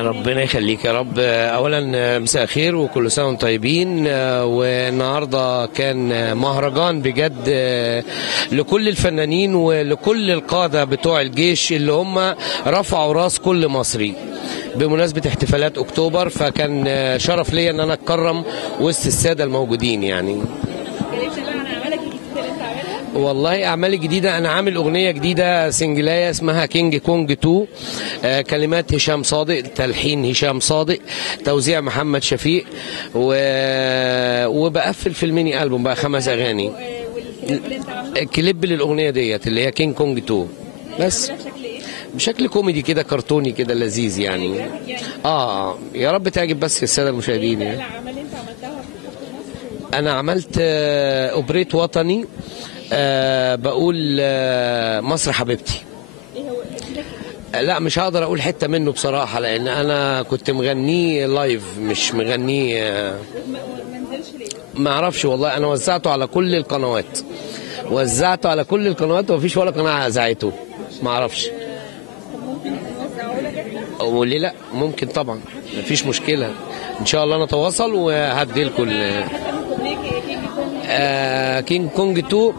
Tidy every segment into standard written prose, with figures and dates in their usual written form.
ربنا يخليك يا رب. اولا مساء الخير وكل سنه وانتم طيبين. والنهارده كان مهرجان بجد لكل الفنانين ولكل القاده بتوع الجيش اللي هم رفعوا راس كل مصري بمناسبه احتفالات اكتوبر، فكان شرف ليا ان انا اتكرم وسط الساده الموجودين يعني. والله اعمالي جديده، انا عامل اغنيه جديده سنجلايه اسمها كينج كونج 2. كلمات هشام صادق، تلحين هشام صادق، توزيع محمد شفيق، وبقفل في الميني البوم بقى 5 اغاني. كليب للاغنيه ديت اللي هي كينج كونج 2 بس بشكل كوميدي كده، كرتوني كده لذيذ يعني. يا رب تعجب بس الساده المشاهدين يعني. انا عملت اوبريت وطني، بقول مصر حبيبتي. لا مش هقدر اقول حته منه بصراحه، لان انا كنت مغنيه لايف مش مغنيه. ما اعرفش والله، انا وزعته على كل القنوات، ومفيش ولا قناه اذاعته. ما اعرفش. وليه لا، ممكن طبعا، مفيش مشكله. ان شاء الله نتواصل وهدي لكم كينج كونج 2.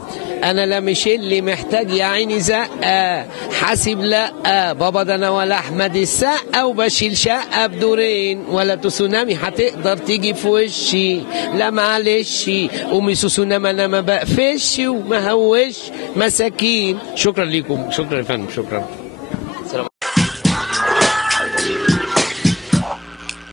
انا لا مش اللي محتاج يا عيني زقه حاسب، لا بابا ده انا ولا احمد السقا وبشيل شقه بدورين، ولا تسونامي هتقدر تيجي في وشي، لا معلش قومي سوسونام انا ما بقفش وما هوش مساكين. شكرا ليكم، شكرا يا فندم، شكرا.